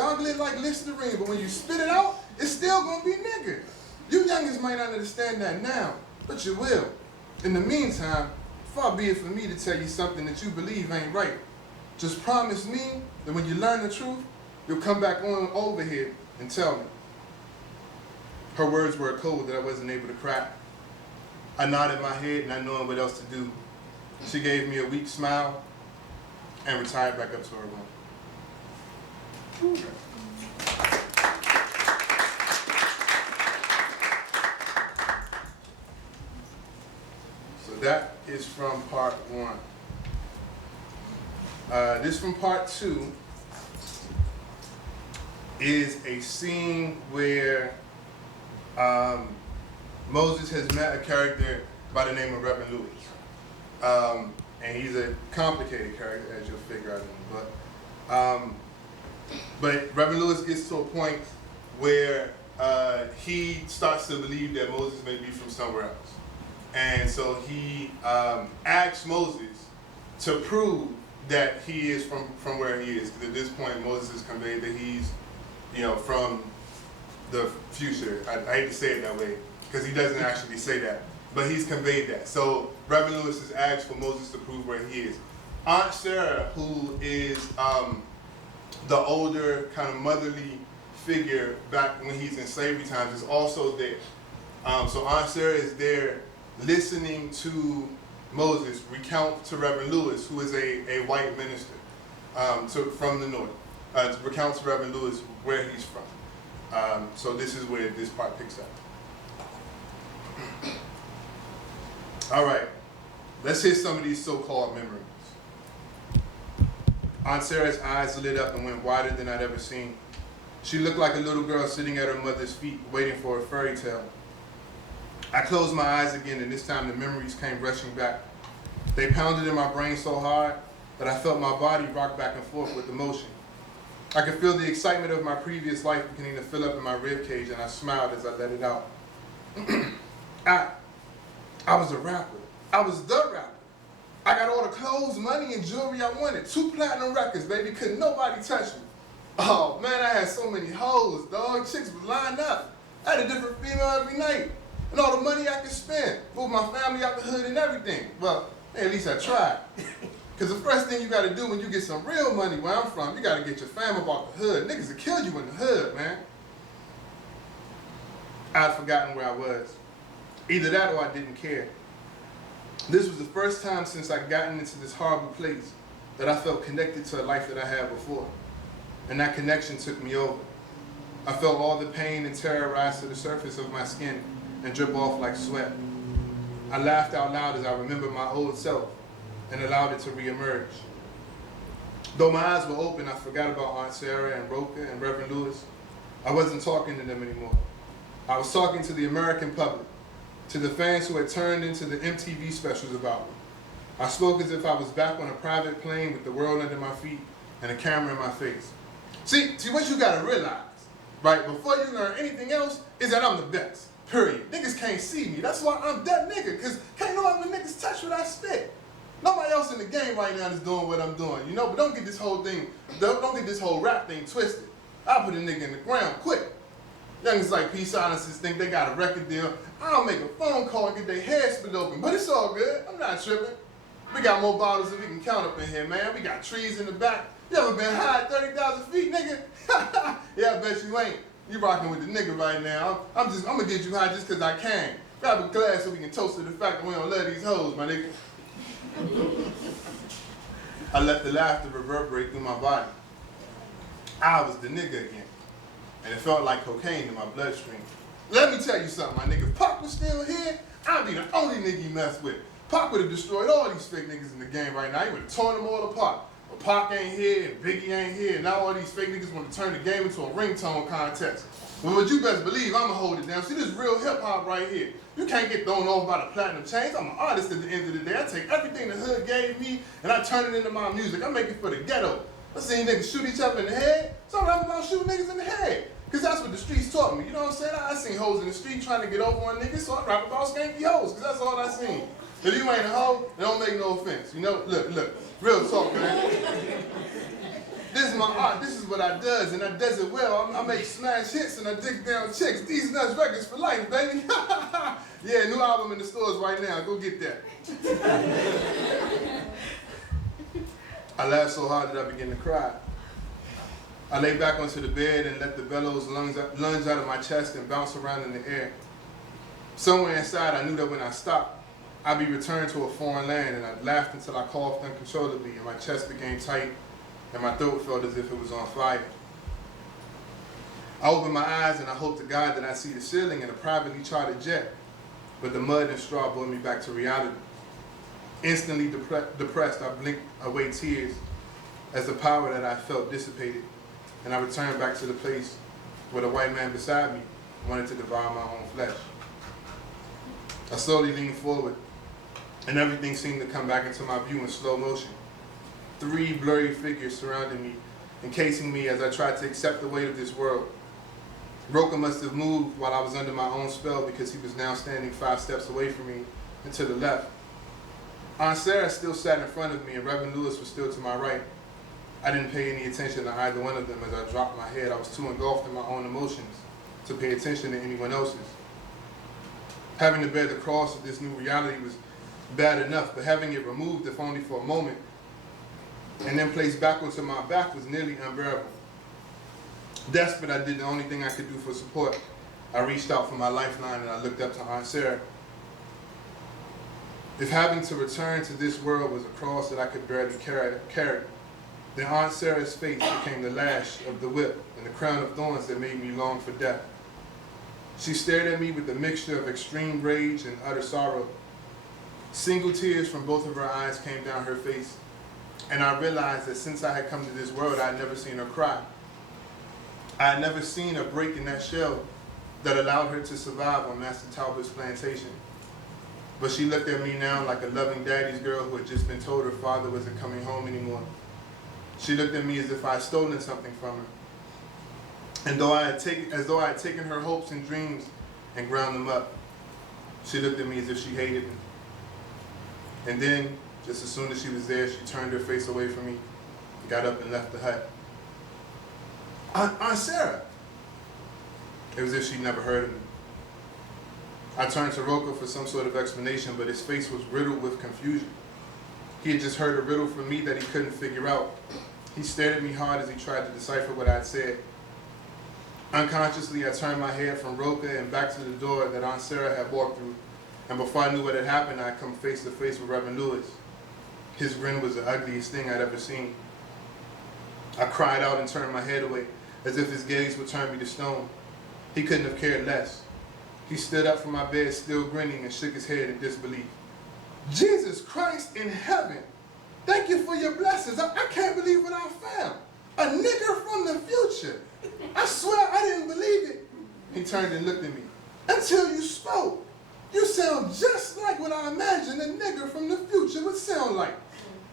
gargle it like Listerine, but when you spit it out, it's still gonna be nigga. You youngins might not understand that now, but you will. In the meantime, far be it for me to tell you something that you believe ain't right. Just promise me that when you learn the truth, you'll come back on over here and tell me. Her words were a code that I wasn't able to crack. I nodded my head, not knowing what else to do. She gave me a weak smile and retired back up to her room. So that is from part one. This from part two is a scene where Moses has met a character by the name of Reverend Lewis. And he's a complicated character, as you'll figure out in the book. But Reverend Lewis gets to a point where he starts to believe that Moses may be from somewhere else. And so he asks Moses to prove that he is from where he is. Because at this point, Moses has conveyed that he's, from the future. I hate to say it that way, because he doesn't actually say that. But he's conveyed that. So Reverend Lewis has asked for Moses to prove where he is. Aunt Sarah, who is the older kind of motherly figure back when he's in slavery times, is also there. So Aunt Sarah is there listening to Moses recount to Reverend Lewis, who is a white minister from the north, to recount to Reverend Lewis where he's from. So this is where this part picks up. All right, let's hear some of these so-called memories. Aunt Sarah's eyes lit up and went wider than I'd ever seen. She looked like a little girl sitting at her mother's feet, waiting for a fairy tale. I closed my eyes again, and this time the memories came rushing back. They pounded in my brain so hard that I felt my body rock back and forth with emotion. I could feel the excitement of my previous life beginning to fill up in my rib cage, and I smiled as I let it out. I was a rapper. I was the rapper. I got all the clothes, money, and jewelry I wanted. 2 platinum records, baby. Couldn't nobody touch me. Oh, man, I had so many hoes, dog. Chicks was lined up. I had a different female every night. And all the money I could spend. Moved my family out the hood and everything. Well, at least I tried. Because the first thing you got to do when you get some real money where I'm from, you got to get your fam up off the hood. Niggas will kill you in the hood, man. I'd forgotten where I was. Either that or I didn't care. This was the first time since I'd gotten into this horrible place that I felt connected to a life that I had before. And that connection took me over. I felt all the pain and terror rise to the surface of my skin and drip off like sweat. I laughed out loud as I remembered my old self and allowed it to reemerge. Though my eyes were open, I forgot about Aunt Sarah and Rocha and Reverend Lewis. I wasn't talking to them anymore. I was talking to the American public, to the fans who had turned into the MTV specials about me. I spoke as if I was back on a private plane with the world under my feet and a camera in my face. See what you gotta realize, right, before you learn anything else, is that I'm the best, period. Niggas can't see me. That's why I'm that nigga, because can't no other niggas touch what I spit. Nobody else in the game right now is doing what I'm doing, but don't get this whole thing, don't get this whole rap thing twisted. I'll put a nigga in the ground quick. Youngins like P. Silences think they got a record deal. I'll make a phone call and get their head split open, but it's all good. I'm not tripping. We got more bottles than we can count up in here, man. We got trees in the back. You ever been high at 30,000 feet, nigga? Yeah, I bet you ain't. You rocking with the nigga right now. I'm gonna get you high just cause I can. Grab a glass so we can toast to the fact that we don't love these hoes, my nigga. I let the laughter reverberate through my body. I was the nigga again. And it felt like cocaine in my bloodstream. Let me tell you something, my nigga. If Pac was still here, I'd be the only nigga you mess with. Pac would have destroyed all these fake niggas in the game right now. He would have torn them all apart. But Pac ain't here, and Biggie ain't here, and now all these fake niggas want to turn the game into a ringtone contest. But you best believe I'ma hold it down. See this real hip hop right here. You can't get thrown off by the platinum chains. I'm an artist at the end of the day. I take everything the hood gave me and I turn it into my music. I make it for the ghetto. I seen niggas shoot each other in the head. So I'm about shooting niggas in the head. Cause that's what the streets taught me. You know what I'm saying? I seen hoes in the street trying to get over on niggas, so I rap about skanky hoes, cause that's all I seen. If you ain't a hoe, it don't make no offense. Look, real talk, man. This is my art. This is what I does, and I does it well. I make smash hits and I dig down chicks. These nuts records for life, baby. Yeah, new album in the stores right now. Go get that. I laughed so hard that I began to cry. I lay back onto the bed and let the bellows lunge out of my chest and bounce around in the air. Somewhere inside, I knew that when I stopped, I'd be returned to a foreign land, and I laughed until I coughed uncontrollably, and my chest became tight, and my throat felt as if it was on fire. I opened my eyes, and I hoped to God that I see the ceiling in a privately chartered jet, but the mud and straw brought me back to reality. Instantly depressed, I blinked away tears as the power that I felt dissipated, and I returned back to the place where the white man beside me wanted to devour my own flesh. I slowly leaned forward, and everything seemed to come back into my view in slow motion. 3 blurry figures surrounded me, encasing me as I tried to accept the weight of this world. Rocha must have moved while I was under my own spell, because he was now standing 5 steps away from me and to the left. Aunt Sarah still sat in front of me, and Reverend Lewis was still to my right. I didn't pay any attention to either one of them as I dropped my head. I was too engulfed in my own emotions to pay attention to anyone else's. Having to bear the cross of this new reality was bad enough, but having it removed, if only for a moment, and then placed back onto my back was nearly unbearable. Desperate, I did the only thing I could do for support. I reached out for my lifeline and I looked up to Aunt Sarah. If having to return to this world was a cross that I could barely carry, then Aunt Sarah's face became the lash of the whip and the crown of thorns that made me long for death. She stared at me with a mixture of extreme rage and utter sorrow. Single tears from both of her eyes came down her face, and I realized that since I had come to this world, I had never seen her cry. I had never seen a break in that shell that allowed her to survive on Master Talbot's plantation. But she looked at me now like a loving daddy's girl who had just been told her father wasn't coming home anymore. She looked at me as if I had stolen something from her. And as though I had taken her hopes and dreams and ground them up. She looked at me as if she hated me. And then, just as soon as she was there, she turned her face away from me, got up and left the hut. Aunt Sarah! It was as if she'd never heard of me. I turned to Rocha for some sort of explanation, but his face was riddled with confusion. He had just heard a riddle from me that he couldn't figure out. He stared at me hard as he tried to decipher what I had said. Unconsciously, I turned my head from Rocha and back to the door that Aunt Sarah had walked through, and before I knew what had happened, I had come face to face with Reverend Lewis. His grin was the ugliest thing I'd ever seen. I cried out and turned my head away, as if his gaze would turn me to stone. He couldn't have cared less. He stood up from my bed, still grinning, and shook his head in disbelief. Jesus Christ in heaven! Thank you for your blessings. I can't believe what I found. A nigger from the future. I swear I didn't believe it. He turned and looked at me. Until you spoke. You sound just like what I imagined a nigger from the future would sound like.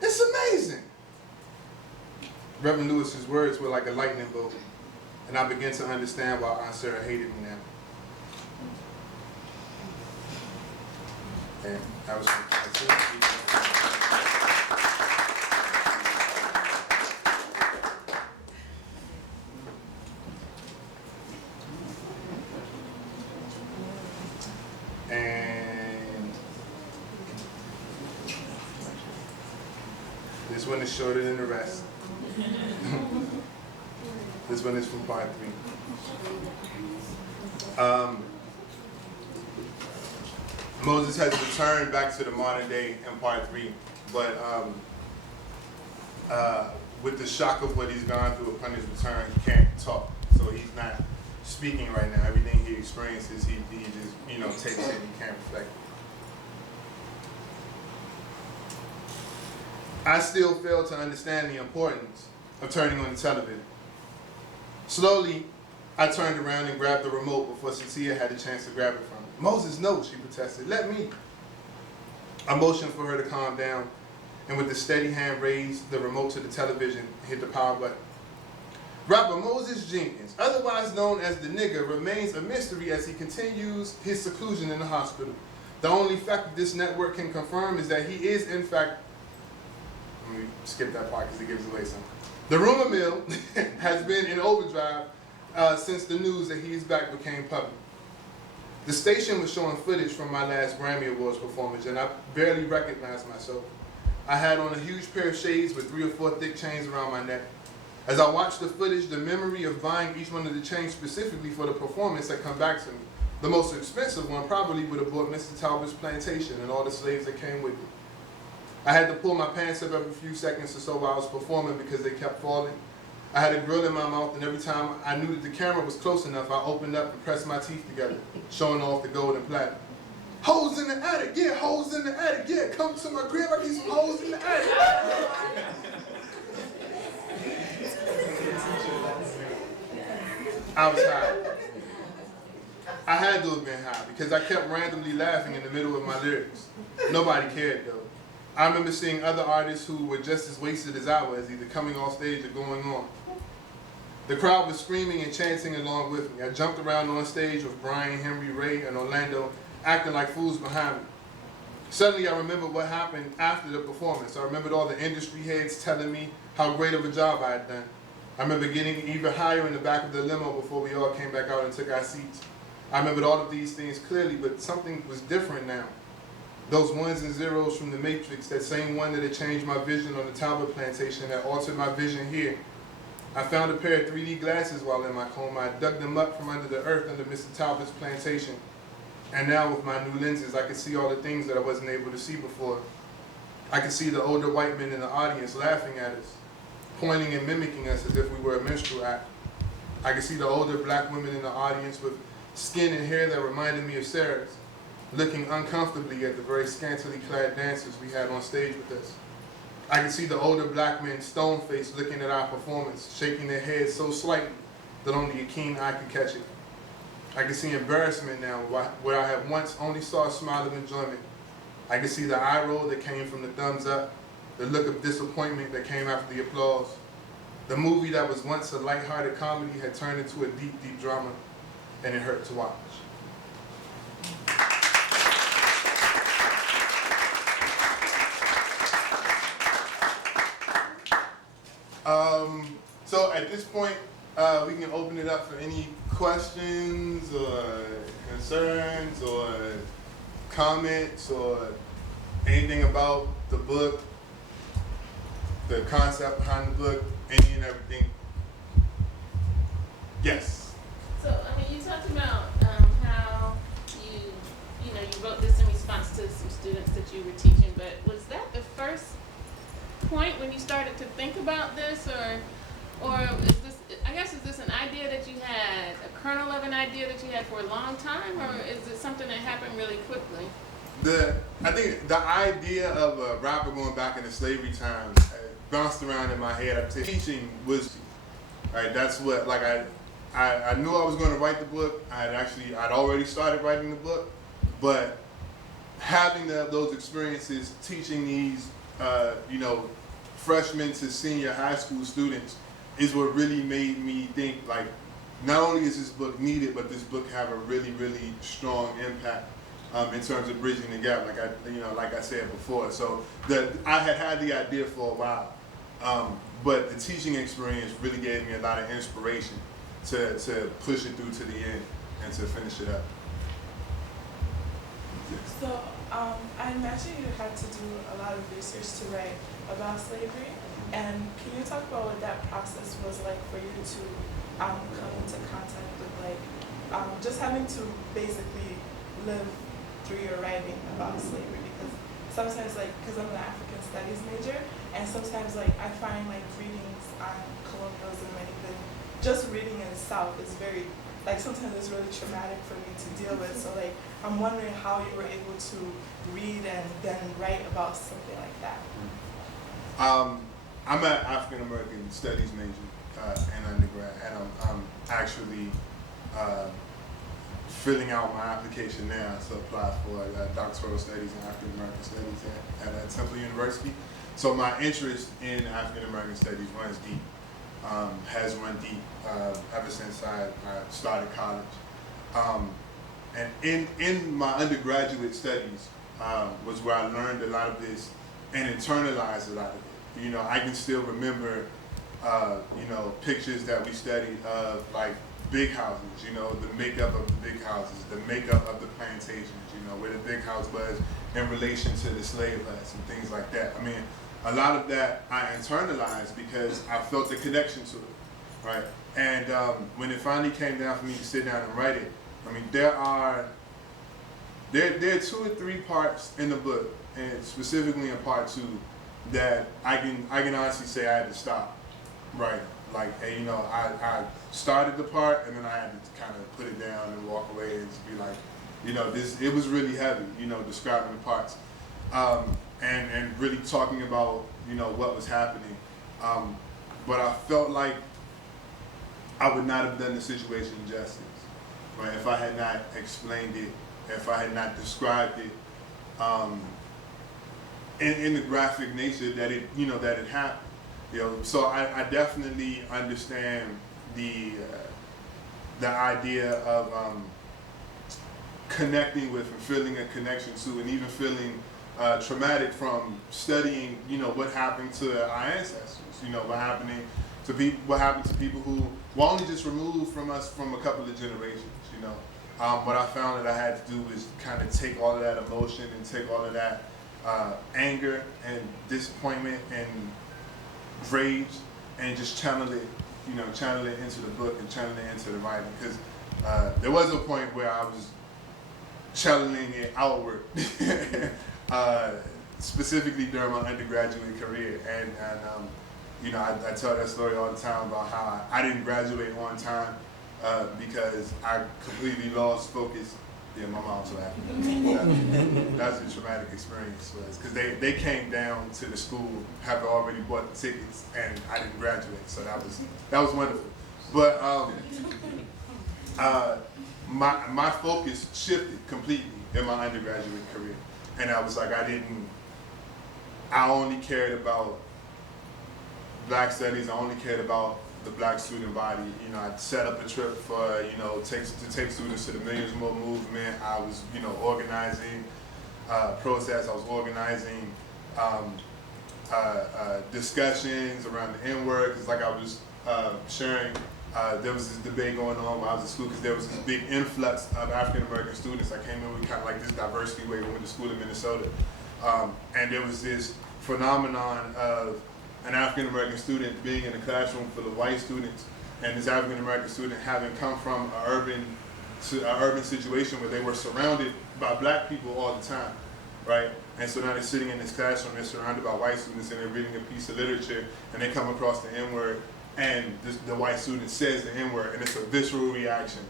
It's amazing. Reverend Lewis's words were like a lightning bolt, and I began to understand why Aunt Sarah hated me now. And that was and this one is shorter than the rest. This one is from part 3. Moses has returned back to the modern day in part 3, but with the shock of what he's gone through upon his return, he can't talk. So he's not speaking right now. Everything he experiences, he just, takes it, he can't reflect. I still fail to understand the importance of turning on the television. Slowly, I turned around and grabbed the remote before Cynthia had a chance to grab it from me. Moses, no, she protested. Let me. I motioned for her to calm down, and with a steady hand raised the remote to the television and hit the power button. Rapper Moses Jenkins, otherwise known as the nigger, remains a mystery as he continues his seclusion in the hospital. The only fact that this network can confirm is that he is, in fact, let me skip that part because it gives away something. The rumor mill has been in overdrive since the news that he's back became public. The station was showing footage from my last Grammy Awards performance, and I barely recognized myself. I had on a huge pair of shades with 3 or 4 thick chains around my neck. As I watched the footage, the memory of buying each one of the chains specifically for the performance had come back to me. The most expensive one probably would have bought Mr. Talbot's plantation and all the slaves that came with it. I had to pull my pants up every few seconds or so while I was performing because they kept falling. I had a grill in my mouth, and every time I knew that the camera was close enough, I opened up and pressed my teeth together, showing off the gold and platinum. Hoes in the attic, yeah, hoes in the attic, yeah, come to my crib, I need some hoes in the attic. I was high. I had to have been high because I kept randomly laughing in the middle of my lyrics. Nobody cared though. I remember seeing other artists who were just as wasted as I was, either coming off stage or going on. The crowd was screaming and chanting along with me. I jumped around on stage with Brian, Henry, Ray, and Orlando, acting like fools behind me. Suddenly I remembered what happened after the performance. I remembered all the industry heads telling me how great of a job I had done. I remember getting even higher in the back of the limo before we all came back out and took our seats. I remembered all of these things clearly, but something was different now. Those ones and zeros from the Matrix, that same one that had changed my vision on the Talbot plantation, that altered my vision here. I found a pair of 3D glasses while in my coma. I dug them up from under the earth under Mr. Talbot's plantation. And now with my new lenses, I could see all the things that I wasn't able to see before. I could see the older white men in the audience laughing at us, pointing and mimicking us as if we were a minstrel act. I could see the older black women in the audience with skin and hair that reminded me of Sarah's, looking uncomfortably at the very scantily clad dancers we had on stage with us. I could see the older black men stone-faced looking at our performance, shaking their heads so slightly that only a keen eye could catch it. I could see embarrassment now where I had once only saw a smile of enjoyment. I could see the eye roll that came from the thumbs up, the look of disappointment that came after the applause. The movie that was once a lighthearted comedy had turned into a deep, deep drama, and it hurt to watch. So at this point, we can open it up for any questions or concerns or comments or anything about the book, the concept behind the book, any and everything. Yes? So, I mean, you talked about how you wrote this in response to some students that you were teaching, but was that the first point when you started to think about this, or is this, I guess, is this an idea that you had, a kernel of an idea that you had for a long time, or is it something that happened really quickly? I think the idea of a rapper going back into slavery times bounced around in my head. I'd say teaching was, right, that's what, like I knew I was going to write the book. I'd already started writing the book, but having those experiences teaching these, freshmen to senior high school students is what really made me think, like, not only is this book needed, but this book have a really, really strong impact in terms of bridging the gap, like I said before. So I had the idea for a while, but the teaching experience really gave me a lot of inspiration to push it through to the end and to finish it up. So I imagine you had to do a lot of research to write about slavery, and can you talk about what that process was like for you to come into contact with, like, just having to basically live through your writing about slavery? Because sometimes, like, because I'm an African studies major, and sometimes, like, I find, like, readings on colonialism and even just reading in the South is very, like, sometimes it's really traumatic for me to deal with. So, like, I'm wondering how you were able to read and then write about something like that. I'm an African American studies major in undergrad, and I'm actually filling out my application now to apply for doctoral studies in African American studies at Temple University. So my interest in African American studies runs deep, has run deep ever since I started college. And in my undergraduate studies was where I learned a lot of this and internalized a lot of it. You know, I can still remember you know, pictures that we studied of like big houses, you know, the makeup of the big houses, the makeup of the plantations, you know, where the big house was in relation to the slave huts and things like that. I mean, a lot of that I internalized because I felt the connection to it, right? And when it finally came down for me to sit down and write it, I mean, there are 2 or 3 parts in the book, and specifically in part 2, that I can honestly say I had to stop writing. Like, hey, you know, I started the part and then I had to kind of put it down and walk away and just be like, you know, it was really heavy, you know, describing the parts, and really talking about, you know, what was happening. But I felt like I would not have done the situation justice, right? If I had not explained it, if I had not described it, in the graphic nature that it, you know, that it happened. You know, so I definitely understand the idea of connecting with and feeling a connection to, and even feeling traumatic from studying, you know, what happened to our ancestors. You know, what happened to people who were only just removed from us from a couple of generations. You know, what I found that I had to do was kind of take all of that emotion and take all of that anger and disappointment and rage and just channel it into the book and channel it into the writing. Because there was a point where I was channeling it outward, specifically during my undergraduate career. And you know, I tell that story all the time about how I didn't graduate on time because I completely lost focus. Yeah, my mom's laughing. That's a traumatic experience for us because they came down to the school having already bought the tickets, and I didn't graduate, so that was wonderful. But my focus shifted completely in my undergraduate career, and I was like, I only cared about Black studies. I only cared about the Black student body. You know, I set up a trip for, you know, to take students to the Millions More movement. I was, you know, organizing protests. I was organizing discussions around the N-word, because like I was sharing, there was this debate going on when I was in school, because there was this big influx of African American students. I came in with kind of like this diversity wave. I went to school in Minnesota, and there was this phenomenon of an African American student being in a classroom full of white students, and this African American student having come from an urban situation where they were surrounded by Black people all the time, right? And so now they're sitting in this classroom, they're surrounded by white students, and they're reading a piece of literature, and they come across the N-word, and the white student says the N-word, and it's a visceral reaction,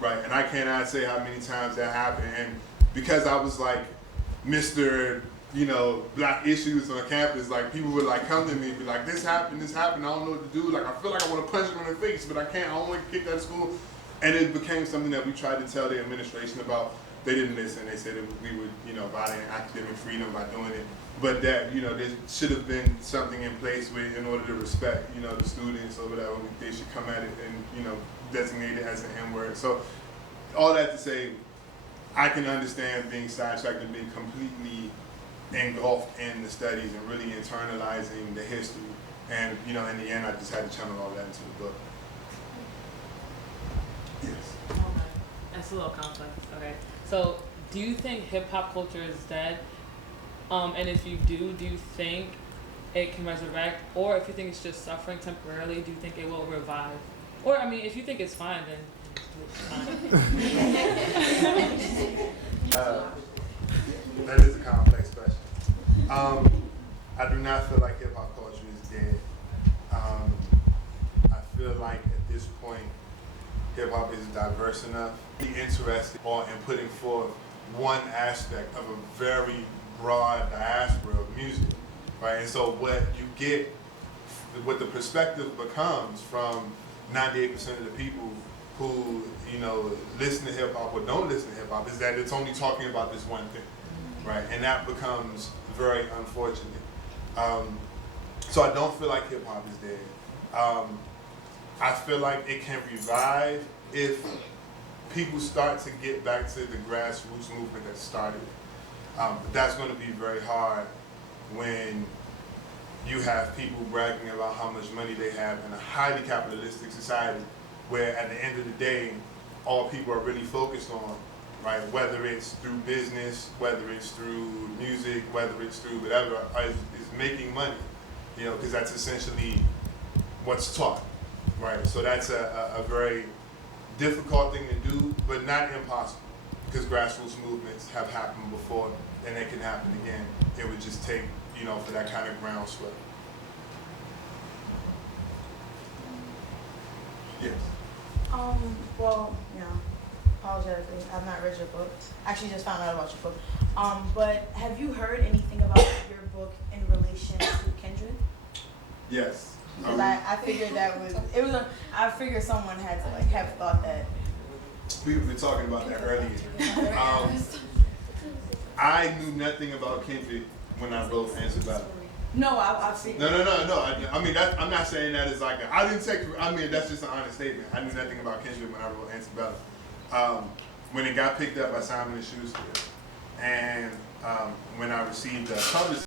right? And I cannot say how many times that happened, and because I was like Mr. you know, Black issues on campus, like people would like come to me and be like, this happened, I don't know what to do, like I feel like I want to punch them in the face, but I can't, I don't want to kick that school. And it became something that we tried to tell the administration about. They didn't listen. They said that we would, you know, violate academic freedom by doing it, but that, you know, there should have been something in place where, in order to respect, you know, the students or whatever, they should come at it and, you know, designate it as an N-word. So all that to say, I can understand being sidetracked and being completely engulfed in the studies and really internalizing the history. And, you know, in the end, I just had to channel all that into the book. Yes. Oh my, that's a little complex. Okay. So, do you think hip hop culture is dead? And if you do you think it can resurrect? Or if you think it's just suffering temporarily, do you think it will revive? Or, I mean, if you think it's fine, then it's fine. That is a complex question. I do not feel like hip hop culture is dead. I feel like at this point, hip hop is diverse enough, be interested in putting forth one aspect of a very broad diaspora of music, right? And so what you get, what the perspective becomes from 98% of the people who, you know, listen to hip hop or don't listen to hip hop is that it's only talking about this one thing, right? And that becomes very unfortunate. So I don't feel like hip hop is dead. I feel like it can revive if people start to get back to the grassroots movement that started. But that's going to be very hard when you have people bragging about how much money they have in a highly capitalistic society, where at the end of the day, all people are really focused on, right, whether it's through business, whether it's through music, whether it's through whatever, is making money, you know, because that's essentially what's taught, right? So that's a very difficult thing to do, but not impossible, because grassroots movements have happened before, and they can happen again. It would just take, you know, for that kind of groundswell. Yes. Well, apologetically, I've not read your book. Actually, just found out about your book. But have you heard anything about your book in relation to Kindred? Yes. Because I figured I figured someone had to like have thought that. We've been talking about that earlier. I knew nothing about Kendrick when I wrote Antebellum. No, I've seen. No. I mean, I'm not saying that as like I didn't take. I mean, that's just an honest statement. I knew nothing about Kendrick when I wrote Antebellum. When it got picked up by Simon & Schuster, and when I received the publishing.